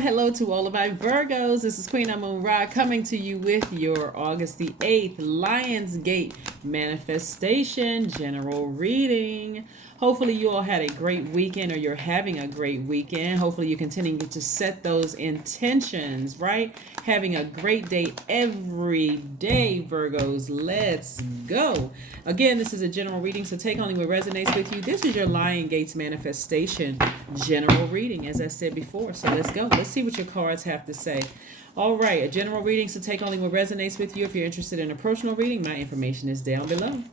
Hello to all of my Virgos. This is Queen Moon Ra coming to you with your August the 8th Lionsgate Manifestation General Reading. Hopefully you all had a great weekend, or you're having a great weekend. Hopefully you're continuing to set those intentions, right? Having a great day every day, Virgos. Let's go. Again, this is a general reading, so take only what resonates with you. This is your Lionsgate's Manifestation General Reading, as I said before. So let's go. Let's see what your cards have to say. All right, a general reading, so take only what resonates with you. If you're interested in a personal reading, my information is down below.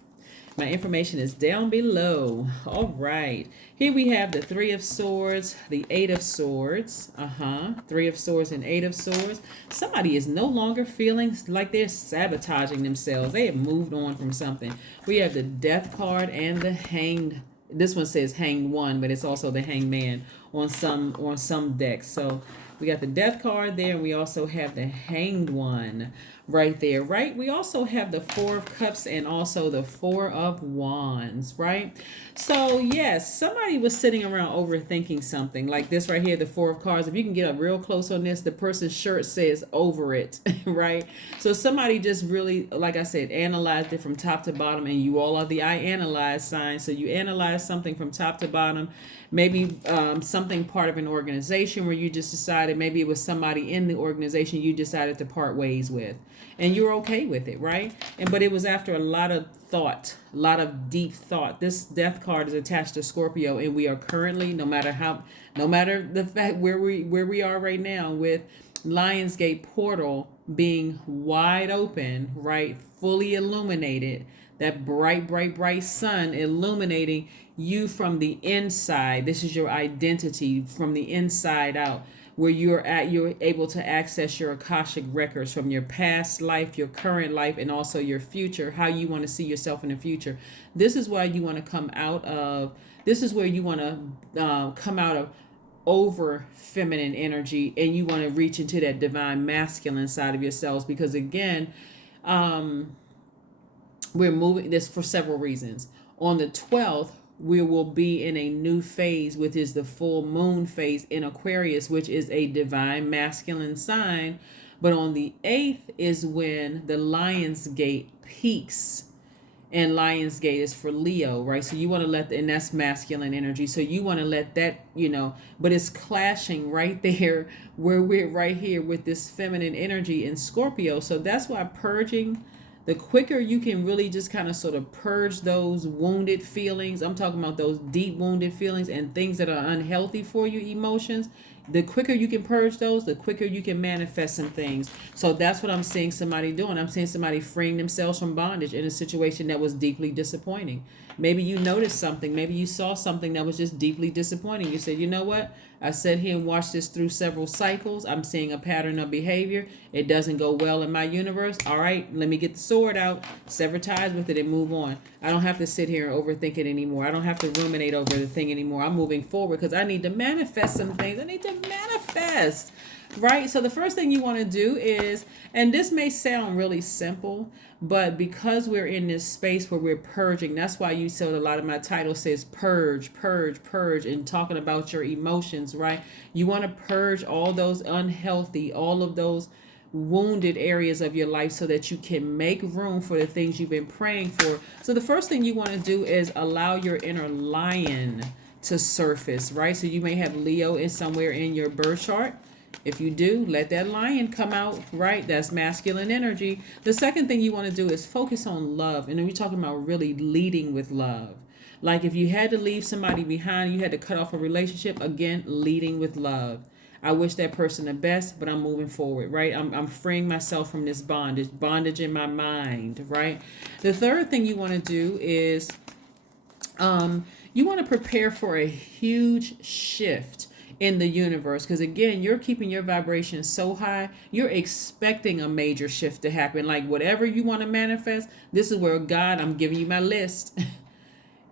My information is down below. All right. Here we have the Three of Swords, the Eight of Swords. Three of Swords and Eight of Swords. Somebody is no longer feeling like they're sabotaging themselves. They have moved on from something. We have the Death card and the Hanged. This one says Hanged One, but it's also the Hanged Man on some decks. So we got the Death card there, and we also have the Hanged One right there, right? We also have the Four of Cups and also the Four of Wands, right? So yes, somebody was sitting around overthinking something like this right here, the Four of Cards. If you can get up real close on this, the person's shirt says over it, right? So somebody just really, like I said, analyzed it from top to bottom, and you all are the I analyze sign. So you analyze something from top to bottom. Maybe something part of an organization where you just decided, maybe it was somebody in the organization you decided to part ways with, and you're okay with it, right? But it was after a lot of thought, a lot of deep thought. This Death card is attached to Scorpio, and we are currently, no matter the fact where we are right now, with Lionsgate portal being wide open, right, fully illuminated, that bright sun illuminating you from the inside. This is your identity from the inside out, where you're able to access your Akashic records from your past life, your current life, and also your future, how you want to see yourself in the future. This is why you want to come out of, this is where you want to come out of over feminine energy, and you want to reach into that divine masculine side of yourselves, because again, we're moving this for several reasons. On the 12th, we will be in a new phase, which is the full moon phase in Aquarius, which is a divine masculine sign. But on the 8th is when the Lionsgate peaks, and Lionsgate is for Leo, right? So you want to and that's masculine energy. So you want to let that, but it's clashing right there where we're right here with this feminine energy in Scorpio. So that's why purging, the quicker you can really just kind of sort of purge those wounded feelings. I'm talking about those deep wounded feelings and things that are unhealthy for you, emotions. The quicker you can purge those, the quicker you can manifest some things. So that's what I'm seeing somebody doing. I'm seeing somebody freeing themselves from bondage in a situation that was deeply disappointing. Maybe you noticed something. Maybe you saw something that was just deeply disappointing. You said, you know what? I sat here and watched this through several cycles. I'm seeing a pattern of behavior. It doesn't go well in my universe. All right, let me get the sword out, sever ties with it, and move on. I don't have to sit here and overthink it anymore. I don't have to ruminate over the thing anymore. I'm moving forward because I need to manifest some things. I need to manifest, right? So the first thing you want to do is, and this may sound really simple, but because we're in this space where we're purging, that's why you saw a lot of my title says purge, and talking about your emotions, right? You want to purge all those unhealthy, all of those wounded areas of your life so that you can make room for the things you've been praying for. So the first thing you want to do is allow your inner lion to surface, right? So you may have Leo in somewhere in your birth chart. If you do, let that lion come out, right? That's masculine energy. The second thing you want to do is focus on love. And we're talking about really leading with love. Like if you had to leave somebody behind, you had to cut off a relationship, again, leading with love. I wish that person the best, but I'm moving forward, right? I'm freeing myself from this bondage in my mind, right? The third thing you want to do is you want to prepare for a huge shift in the universe, because again, you're keeping your vibration so high, you're expecting a major shift to happen. Like whatever you want to manifest, this is where God, I'm giving you my list.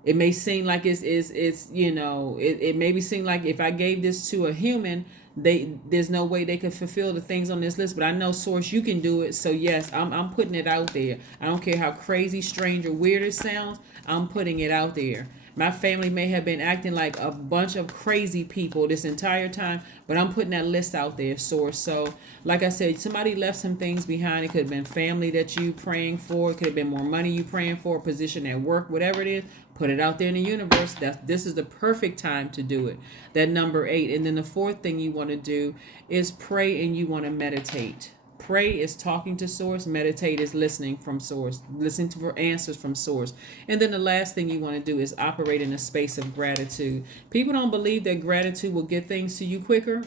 It may seem like it may be seem like if I gave this to a human, there's no way they could fulfill the things on this list, but I know, Source, you can do it. So yes, I'm putting it out there. I don't care how crazy, strange, or weird it sounds. I'm putting it out there. My family may have been acting like a bunch of crazy people this entire time, but I'm putting that list out there, source. So, like I said, somebody left some things behind. It could have been family that you praying for. It could have been more money you praying for, a position at work, whatever it is. Put it out there in the universe. This is the perfect time to do it. That number 8. And then the fourth thing you want to do is pray, and you want to meditate. Pray is talking to source. Meditate is listening from source. Listening for answers from source. And then the last thing you want to do is operate in a space of gratitude. People don't believe that gratitude will get things to you quicker.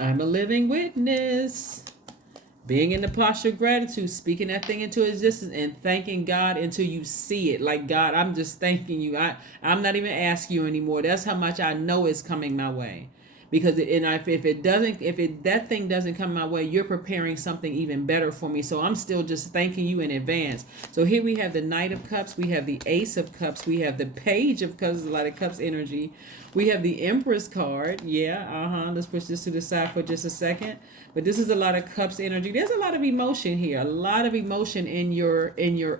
I'm a living witness. Being in the posture of gratitude, speaking that thing into existence and thanking God until you see it. Like, God, I'm just thanking you. I'm not even asking you anymore. That's how much I know is coming my way. Because if that thing doesn't come my way, you're preparing something even better for me. So I'm still just thanking you in advance. So here we have the Knight of Cups, we have the Ace of Cups, we have the Page of Cups, a lot of Cups energy. We have the Empress card. Let's push this to the side for just a second. But this is a lot of Cups energy. There's a lot of emotion here. A lot of emotion in your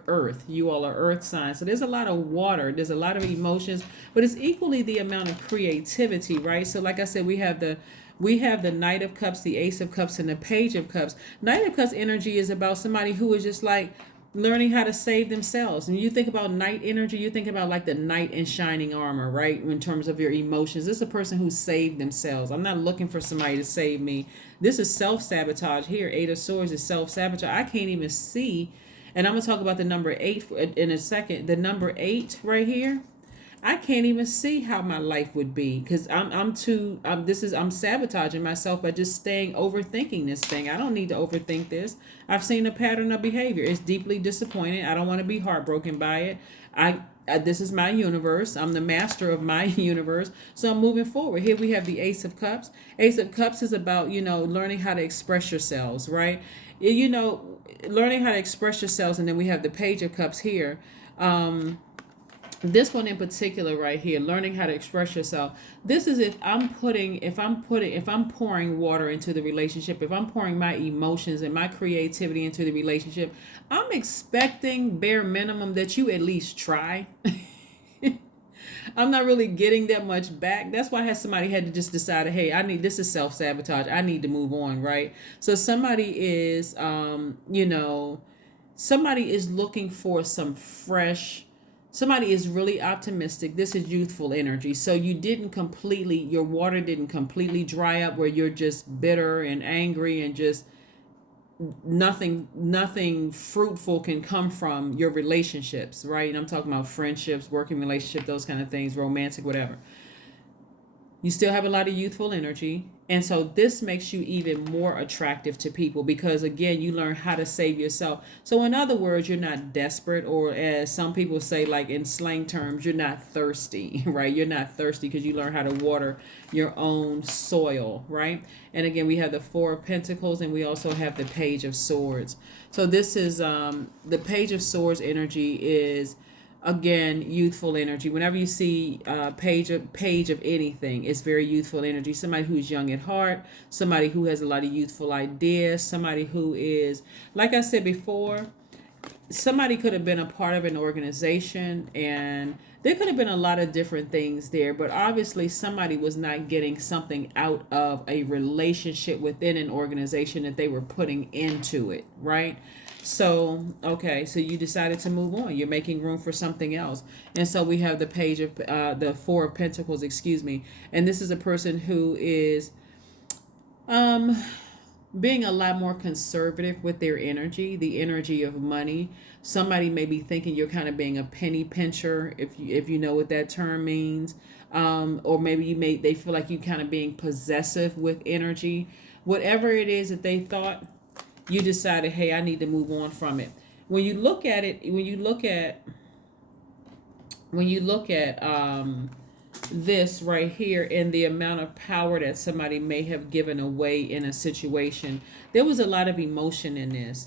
Earth. You all are Earth signs. So there's a lot of water. There's a lot of emotions. But it's equally the amount of creativity, right? So like I said, we have the Knight of Cups, the Ace of Cups, and the Page of Cups. Knight of Cups energy is about somebody who is just like learning how to save themselves. And you think about Knight energy, you think about like the knight in shining armor, right? In terms of your emotions, this is a person who saved themselves. I'm not looking for somebody to save me. This is self-sabotage here. 8 of Swords is self-sabotage. I can't even see. And I'm going to talk about the number 8 in a second. The number 8 right here. I can't even see how my life would be because I'm sabotaging myself by just overthinking this thing. I don't need to overthink this. I've seen a pattern of behavior. It's deeply disappointing. I don't want to be heartbroken by it. This is my universe. I'm the master of my universe. So I'm moving forward. Here we have the Ace of Cups. Ace of Cups is about, learning how to express yourselves, right? Learning how to express yourselves. And then we have the Page of Cups here. This one in particular right here, learning how to express yourself. This is if I'm pouring water into the relationship, if I'm pouring my emotions and my creativity into the relationship, I'm expecting bare minimum that you at least try. I'm not really getting that much back. That's why somebody had to just decide, hey, this is self-sabotage. I need to move on, right? So somebody is, somebody is looking for some fresh. Somebody is really optimistic. This is youthful energy. So your water didn't completely dry up where you're just bitter and angry and just nothing fruitful can come from your relationships, right? And I'm talking about friendships, working relationship, those kind of things, romantic, whatever. You still have a lot of youthful energy. And so this makes you even more attractive to people because, again, you learn how to save yourself. So in other words, you're not desperate, or as some people say, like in slang terms, you're not thirsty, right? You're not thirsty because you learn how to water your own soil, right? And again, we have the 4 of Pentacles, and we also have the Page of Swords. So this is the Page of Swords energy is, again, youthful energy. Whenever you see page of anything, it's very youthful energy. Somebody who's young at heart, somebody who has a lot of youthful ideas, somebody who is, like I said before, somebody could have been a part of an organization, and there could have been a lot of different things there, but obviously somebody was not getting something out of a relationship within an organization that they were putting into it, right? So, okay, so you decided to move on. You're making room for something else. And so we have the 4 of Pentacles, and this is a person who is being a lot more conservative with their energy, the energy of money. Somebody may be thinking you're kind of being a penny pincher, if you know what that term means. Or maybe they feel like you kind of being possessive with energy. Whatever it is that they thought, you decided, hey, I need to move on from it. When you look at this right here and the amount of power that somebody may have given away in a situation, there was a lot of emotion in this.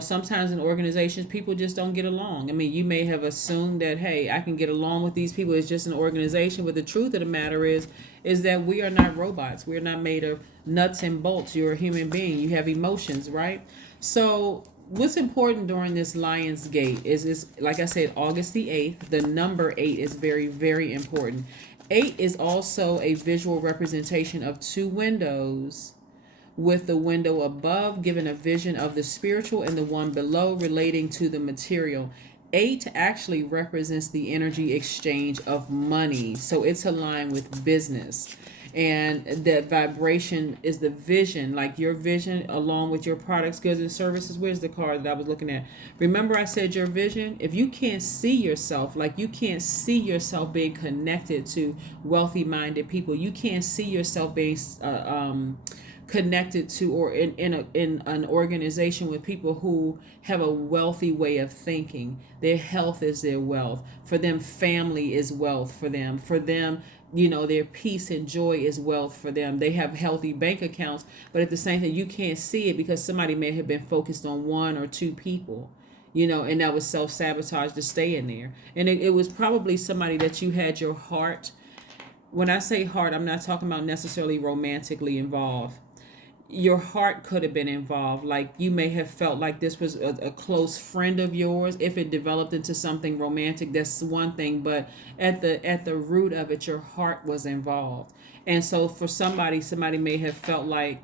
Sometimes in organizations, people just don't get along. I mean, you may have assumed that, hey, I can get along with these people. It's just an organization. But the truth of the matter is that we are not robots. We're not made of nuts and bolts. You're a human being. You have emotions, right? So what's important during this Lionsgate is like I said, August the 8th. The number 8 is very, very important. 8 is also a visual representation of two windows, with the window above giving a vision of the spiritual and the one below relating to the material. 8 actually represents the energy exchange of money, so it's aligned with business. And that vibration is the vision, like your vision along with your products, goods, and services. Where's the card that I was looking at? Remember I said your vision? If you can't see yourself, like you can't see yourself being connected to wealthy minded people, you can't see yourself being connected to or in an organization with people who have a wealthy way of thinking. Their health is their wealth. For them, family is wealth for them. For them, their peace and joy is wealth for them. They have healthy bank accounts, but at the same time, you can't see it because somebody may have been focused on one or two people, and that was self-sabotage to stay in there. And it was probably somebody that you had your heart. When I say heart, I'm not talking about necessarily romantically involved. Your heart could have been involved. Like you may have felt like this was a close friend of yours. If it developed into something romantic, that's one thing, but at the root of it, your heart was involved. And so for somebody may have felt like,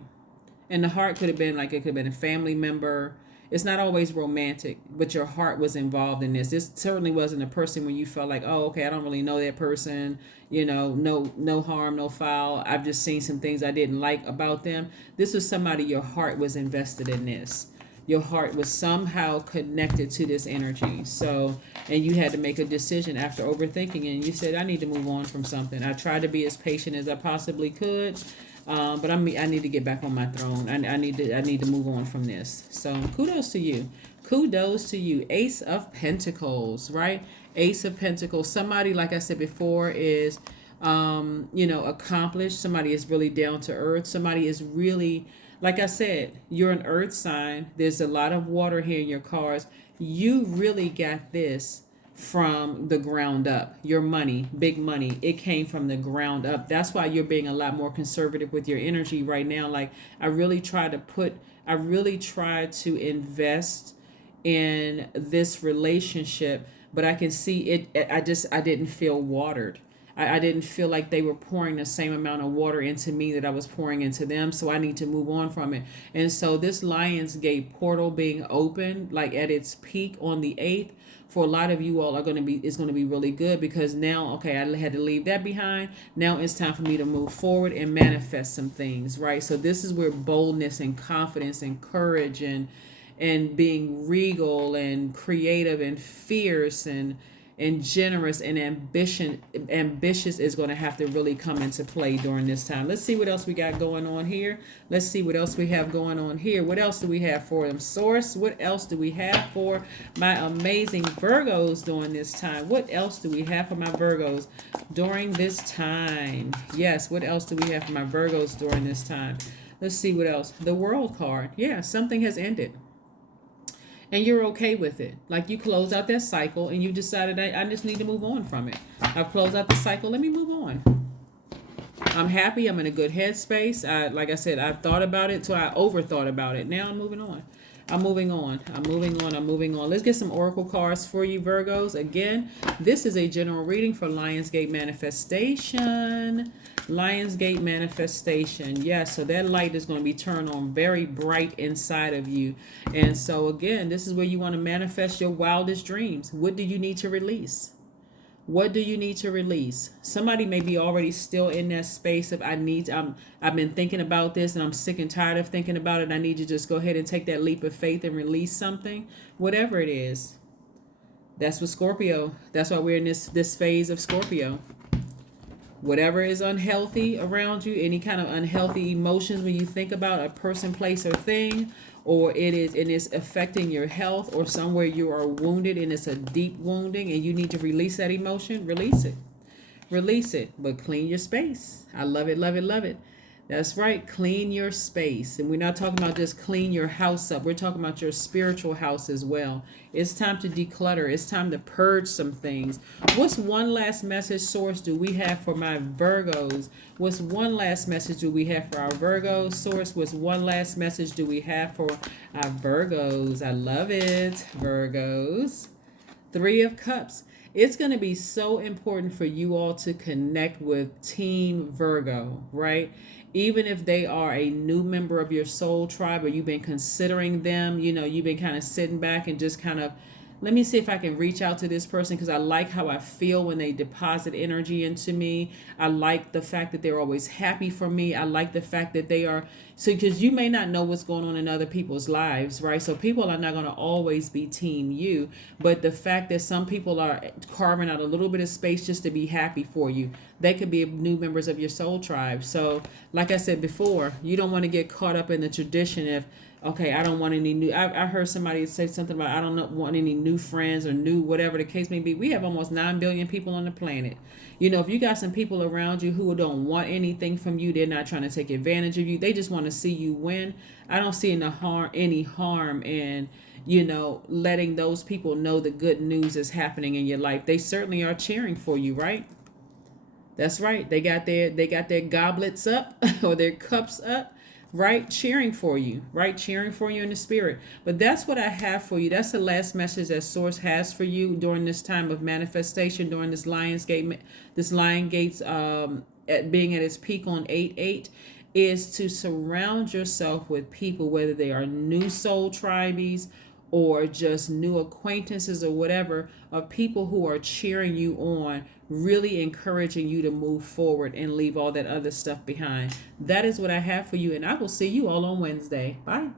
and the heart could have been like, it could have been a family member. It's not always romantic, but your heart was involved in this. This certainly wasn't a person when you felt like, oh, okay, I don't really know that person, no harm, no foul. I've just seen some things I didn't like about them. This was somebody your heart was invested in this. Your heart was somehow connected to this energy. So, and you had to make a decision after overthinking, and you said, I need to move on from something. I tried to be as patient as I possibly could. But I need to get back on my throne. I need to move on from this. So kudos to you. Kudos to you. Ace of Pentacles, right? Ace of Pentacles. Somebody, like I said before, is accomplished. Somebody is really down to earth. Somebody is really, like I said, you're an earth sign. There's a lot of water here in your cards. You really got this from the ground up. Your money, big money, it came from the ground up. That's why you're being a lot more conservative with your energy right now. Like I really try to invest in this relationship, but I can see it. I didn't feel watered. I didn't feel like they were pouring the same amount of water into me that I was pouring into them. So I need to move on from it. And so this Lionsgate portal being open, like at its peak on the 8th, for a lot of you all is going to be really good, because now, okay, I had to leave that behind. Now it's time for me to move forward and manifest some things, right? So this is where boldness and confidence and courage and being regal and creative and fierce and generous and ambitious is going to have to really come into play during this time. Let's see what else we got going on here. Let's see what else we have going on here. What else do we have for them, Source? What else do we have for my amazing Virgos during this time? What else do we have for my Virgos during this time? Yes, what else do we have for my Virgos during this time? Let's see what else. The World card. Yeah, something has ended. And you're okay with it. Like you close out that cycle and you decided, I just need to move on from it. I've closed out the cycle. Let me move on. I'm happy. I'm in a good headspace. Like I said, I've thought about it, so I overthought about it. Now I'm moving on. I'm moving on. Let's get some oracle cards for you, Virgos. Again, this is a general reading for Lionsgate manifestation. Lionsgate manifestation. Yes, so that light is going to be turned on very bright inside of you. And so again, this is where you want to manifest your wildest dreams. What do you need to release? What do you need to release? Somebody may be already still in that space of I've been thinking about this and I'm sick and tired of thinking about it. I need you to just go ahead and take that leap of faith and release something. Whatever it is. That's what Scorpio. That's why we're in this phase of Scorpio. Whatever is unhealthy around you, any kind of unhealthy emotions when you think about a person, place, or thing, or it is affecting your health, or somewhere you are wounded and it's a deep wounding and you need to release that emotion, release it. But clean your space. I love it, love it, love it. That's right. Clean your space. And we're not talking about just clean your house up. We're talking about your spiritual house as well. It's time to declutter. It's time to purge some things. What's one last message, Source, do we have for my Virgos? What's one last message do we have for our Virgos? Source, what's one last message do we have for our Virgos? I love it. Virgos. Three of Cups. It's going to be so important for you all to connect with Team Virgo, right? Even if they are a new member of your soul tribe or you've been considering them, you've been kind of sitting back and just kind of, let me see if I can reach out to this person because I like how I feel when they deposit energy into me. I like the fact that they're always happy for me. I like the fact that they are, so because you may not know what's going on in other people's lives, right? So people are not going to always be team you, but the fact that some people are carving out a little bit of space just to be happy for you, they could be new members of your soul tribe. So like I said before, you don't want to get caught up in the tradition of, okay, I don't want any new. I heard somebody say something about I don't want any new friends or new whatever the case may be. We have almost 9 billion people on the planet. If you got some people around you who don't want anything from you, they're not trying to take advantage of you. They just want to see you win. I don't see any harm in letting those people know the good news is happening in your life. They certainly are cheering for you, right? That's right. They got their goblets up or their cups up, right? Cheering for you, right? Cheering for you in the spirit. But that's what I have for you. That's the last message that Source has for you during this time of manifestation, during this Lionsgate's being at its peak on 8/8, is to surround yourself with people, whether they are new soul tribes or just new acquaintances or whatever, of people who are cheering you on, really encouraging you to move forward and leave all that other stuff behind. That is what I have for you, and I will see you all on Wednesday. Bye.